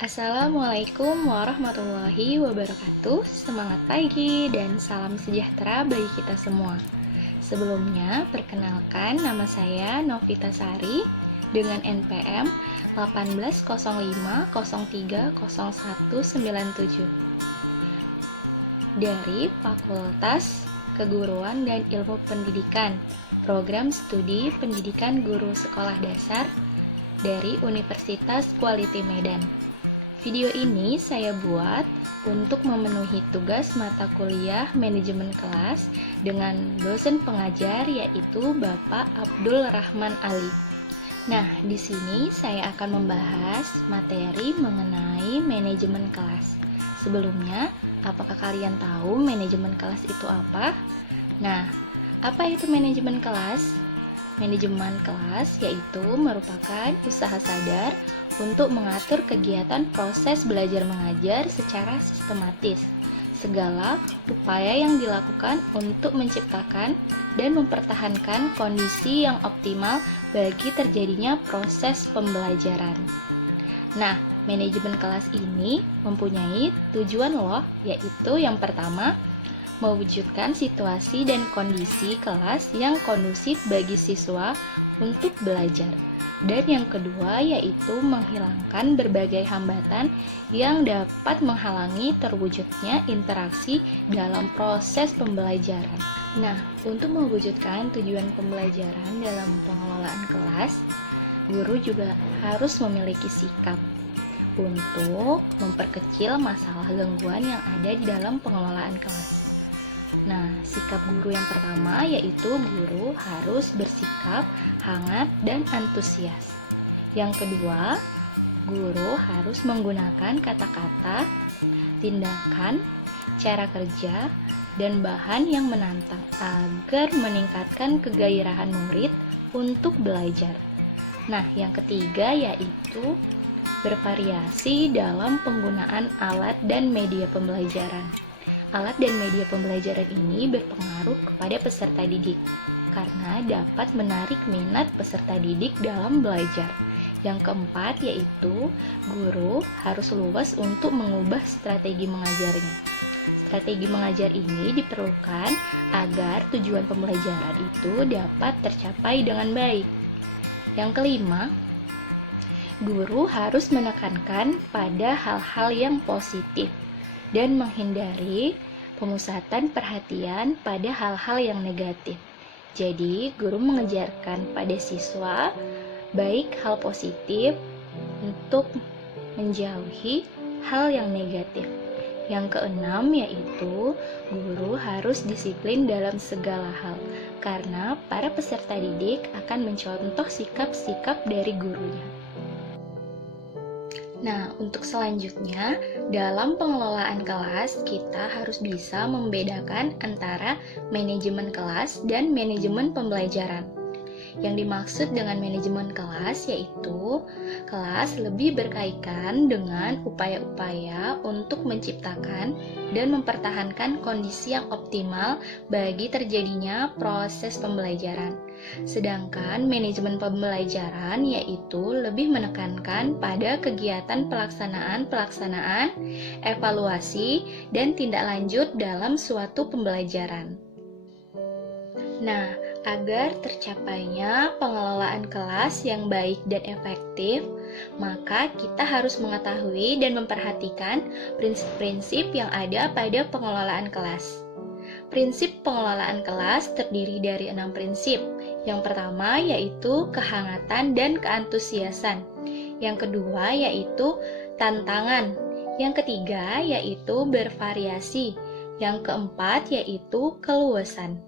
Assalamualaikum warahmatullahi wabarakatuh. Semangat pagi dan salam sejahtera bagi kita semua. Sebelumnya, perkenalkan nama saya Novita Sari dengan NPM 1805030197 dari Fakultas Keguruan dan Ilmu Pendidikan, Program Studi Pendidikan Guru Sekolah Dasar dari Universitas Quality Medan. Video ini saya buat untuk memenuhi tugas mata kuliah manajemen kelas dengan dosen pengajar yaitu Bapak Abdul Rahman Ali. Nah, di sini saya akan membahas materi mengenai manajemen kelas. Sebelumnya, apakah kalian tahu manajemen kelas itu apa? Nah, apa itu manajemen kelas? Manajemen kelas yaitu merupakan usaha sadar untuk mengatur kegiatan proses belajar mengajar secara sistematis. Segala upaya yang dilakukan untuk menciptakan dan mempertahankan kondisi yang optimal bagi terjadinya proses pembelajaran. Nah, manajemen kelas ini mempunyai tujuan loh, yaitu yang pertama, mewujudkan situasi dan kondisi kelas yang kondusif bagi siswa untuk belajar. Dan yang kedua yaitu menghilangkan berbagai hambatan yang dapat menghalangi terwujudnya interaksi dalam proses pembelajaran. Nah, untuk mewujudkan tujuan pembelajaran dalam pengelolaan kelas, guru juga harus memiliki sikap untuk memperkecil masalah gangguan yang ada di dalam pengelolaan kelas. Nah, sikap guru yang pertama yaitu guru harus bersikap hangat dan antusias. Yang kedua, guru harus menggunakan kata-kata, tindakan, cara kerja, dan bahan yang menantang agar meningkatkan kegairahan murid untuk belajar. Nah, yang ketiga yaitu bervariasi dalam penggunaan alat dan media pembelajaran. Alat dan media pembelajaran ini berpengaruh kepada peserta didik karena dapat menarik minat peserta didik dalam belajar. Yang keempat yaitu guru harus luas untuk mengubah strategi mengajarnya. Strategi mengajar ini diperlukan agar tujuan pembelajaran itu dapat tercapai dengan baik. Yang kelima, guru harus menekankan pada hal-hal yang positif dan menghindari pemusatan perhatian pada hal-hal yang negatif. Jadi, guru mengajarkan pada siswa baik hal positif untuk menjauhi hal yang negatif. Yang keenam yaitu guru harus disiplin dalam segala hal karena para peserta didik akan mencontoh sikap-sikap dari gurunya. Nah, untuk selanjutnya, dalam pengelolaan kelas, kita harus bisa membedakan antara manajemen kelas dan manajemen pembelajaran. Yang dimaksud dengan manajemen kelas yaitu kelas lebih berkaitan dengan upaya-upaya untuk menciptakan dan mempertahankan kondisi yang optimal bagi terjadinya proses pembelajaran. Sedangkan manajemen pembelajaran yaitu lebih menekankan pada kegiatan pelaksanaan, evaluasi, dan tindak lanjut dalam suatu pembelajaran. Nah, agar tercapainya pengelolaan kelas yang baik dan efektif, maka kita harus mengetahui dan memperhatikan prinsip-prinsip yang ada pada pengelolaan kelas. Prinsip pengelolaan kelas terdiri dari 6 prinsip. Yang pertama yaitu kehangatan dan keantusiasan. Yang kedua yaitu tantangan. Yang ketiga yaitu bervariasi. Yang keempat yaitu keluasan.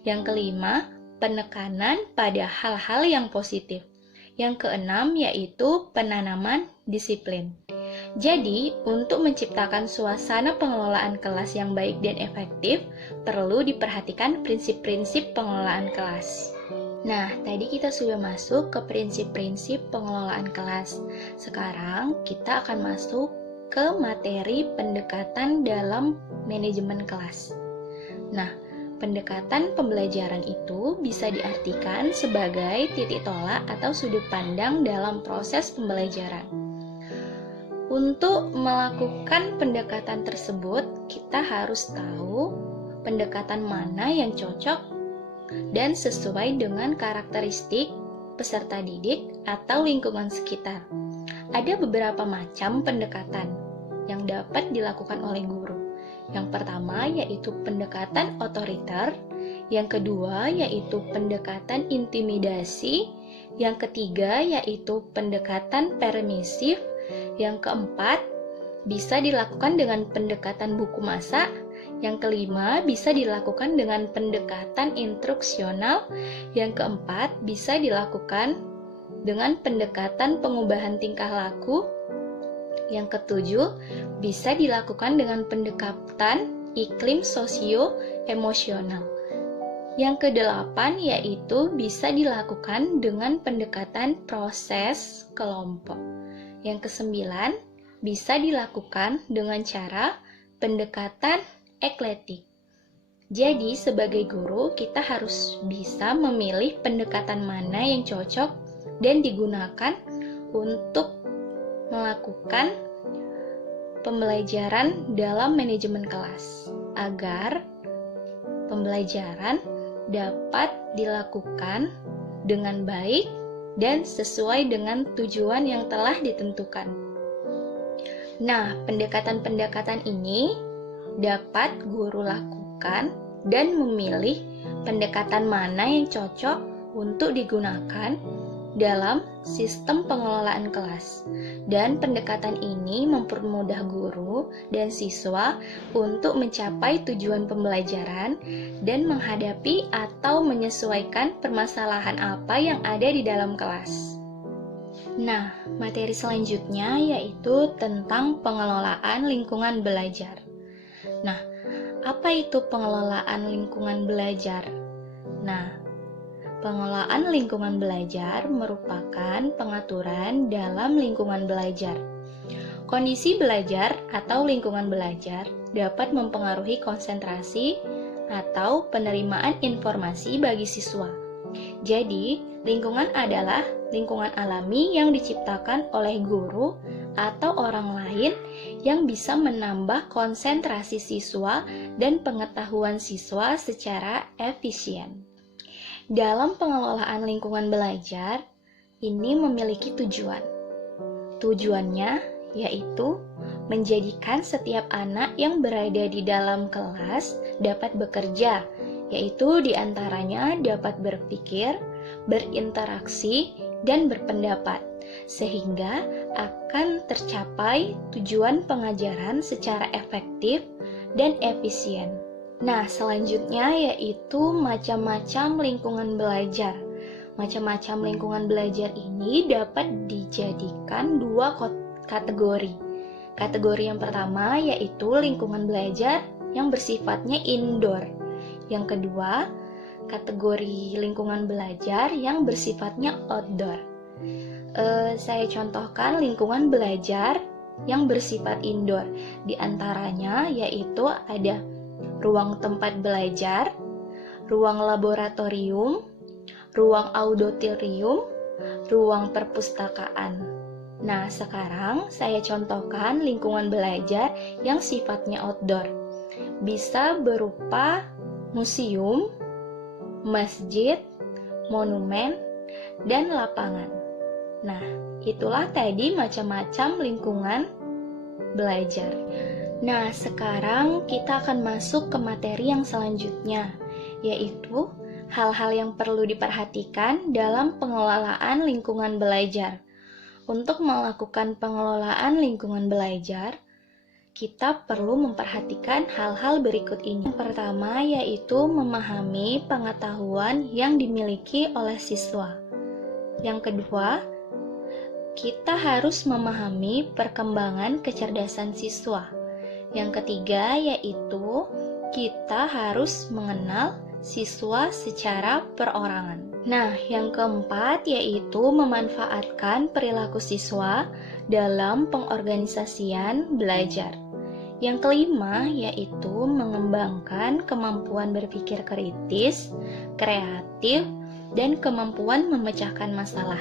Yang kelima, penekanan pada hal-hal yang positif. Yang keenam yaitu penanaman disiplin. Jadi, untuk menciptakan suasana pengelolaan kelas yang baik dan efektif, perlu diperhatikan prinsip-prinsip pengelolaan kelas. Nah, tadi kita sudah masuk ke prinsip-prinsip pengelolaan kelas. Sekarang, kita akan masuk ke materi pendekatan dalam manajemen kelas. Nah, pendekatan pembelajaran itu bisa diartikan sebagai titik tolak atau sudut pandang dalam proses pembelajaran. Untuk melakukan pendekatan tersebut, kita harus tahu pendekatan mana yang cocok dan sesuai dengan karakteristik peserta didik atau lingkungan sekitar. Ada beberapa macam pendekatan yang dapat dilakukan oleh guru. Yang pertama yaitu pendekatan otoriter, yang kedua yaitu pendekatan intimidasi, yang ketiga yaitu pendekatan permisif, yang keempat bisa dilakukan dengan pendekatan buku masa, yang kelima bisa dilakukan dengan pendekatan instruksional, yang keempat bisa dilakukan dengan pendekatan pengubahan tingkah laku, yang ketujuh bisa dilakukan dengan pendekatan iklim sosio-emosional. Yang kedelapan yaitu bisa dilakukan dengan pendekatan proses kelompok. Yang kesembilan bisa dilakukan dengan cara pendekatan eklektik. Jadi sebagai guru kita harus bisa memilih pendekatan mana yang cocok dan digunakan untuk melakukan pembelajaran dalam manajemen kelas agar pembelajaran dapat dilakukan dengan baik dan sesuai dengan tujuan yang telah ditentukan. Nah, pendekatan-pendekatan ini dapat guru lakukan dan memilih pendekatan mana yang cocok untuk digunakan dalam sistem pengelolaan kelas. Dan pendekatan ini mempermudah guru dan siswa untuk mencapai tujuan pembelajaran dan menghadapi atau menyesuaikan permasalahan apa yang ada di dalam kelas. Nah, materi selanjutnya yaitu tentang pengelolaan lingkungan belajar. Nah, apa itu pengelolaan lingkungan belajar? Nah, pengelolaan lingkungan belajar merupakan pengaturan dalam lingkungan belajar. Kondisi belajar atau lingkungan belajar dapat mempengaruhi konsentrasi atau penerimaan informasi bagi siswa. Jadi, lingkungan adalah lingkungan alami yang diciptakan oleh guru atau orang lain yang bisa menambah konsentrasi siswa dan pengetahuan siswa secara efisien. Dalam pengelolaan lingkungan belajar, ini memiliki tujuan. Tujuannya yaitu menjadikan setiap anak yang berada di dalam kelas dapat bekerja, yaitu diantaranya dapat berpikir, berinteraksi, dan berpendapat, sehingga akan tercapai tujuan pengajaran secara efektif dan efisien. Nah, selanjutnya yaitu macam-macam lingkungan belajar. Macam-macam lingkungan belajar ini dapat dijadikan dua kategori. Kategori yang pertama yaitu lingkungan belajar yang bersifatnya indoor. Yang kedua, kategori lingkungan belajar yang bersifatnya outdoor. Saya contohkan lingkungan belajar yang bersifat indoor. Di antaranya yaitu ada ruang tempat belajar, ruang laboratorium, ruang auditorium, ruang perpustakaan. Nah, sekarang saya contohkan lingkungan belajar yang sifatnya outdoor. Bisa berupa museum, masjid, monumen, dan lapangan. Nah, itulah tadi macam-macam lingkungan belajar. Nah, sekarang kita akan masuk ke materi yang selanjutnya, yaitu hal-hal yang perlu diperhatikan dalam pengelolaan lingkungan belajar. Untuk melakukan pengelolaan lingkungan belajar, kita perlu memperhatikan hal-hal berikut ini. Yang pertama yaitu memahami pengetahuan yang dimiliki oleh siswa. Yang kedua, kita harus memahami perkembangan kecerdasan siswa. Yang ketiga yaitu kita harus mengenal siswa secara perorangan. Nah, yang keempat yaitu memanfaatkan perilaku siswa dalam pengorganisasian belajar. Yang kelima yaitu mengembangkan kemampuan berpikir kritis, kreatif, dan kemampuan memecahkan masalah.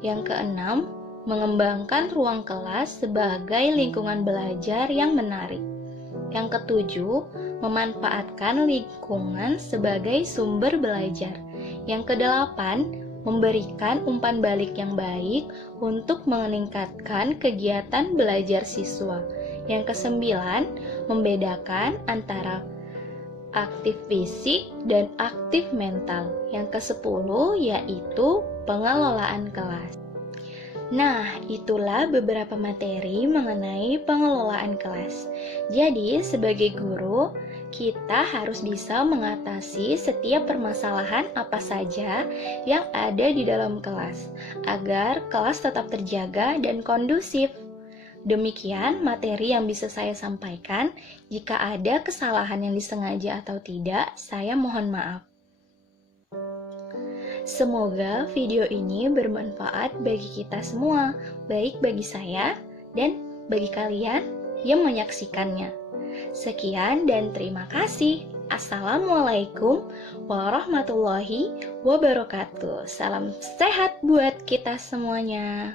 Yang keenam, mengembangkan ruang kelas sebagai lingkungan belajar yang menarik. Yang ketujuh, memanfaatkan lingkungan sebagai sumber belajar. Yang kedelapan, memberikan umpan balik yang baik untuk meningkatkan kegiatan belajar siswa. Yang kesembilan, membedakan antara aktif fisik dan aktif mental. Yang kesepuluh yaitu pengelolaan kelas. Nah, itulah beberapa materi mengenai pengelolaan kelas. Jadi, sebagai guru, kita harus bisa mengatasi setiap permasalahan apa saja yang ada di dalam kelas, agar kelas tetap terjaga dan kondusif. Demikian materi yang bisa saya sampaikan. Jika ada kesalahan yang disengaja atau tidak, saya mohon maaf. Semoga video ini bermanfaat bagi kita semua, baik bagi saya dan bagi kalian yang menyaksikannya. Sekian dan terima kasih. Assalamualaikum warahmatullahi wabarakatuh. Salam sehat buat kita semuanya.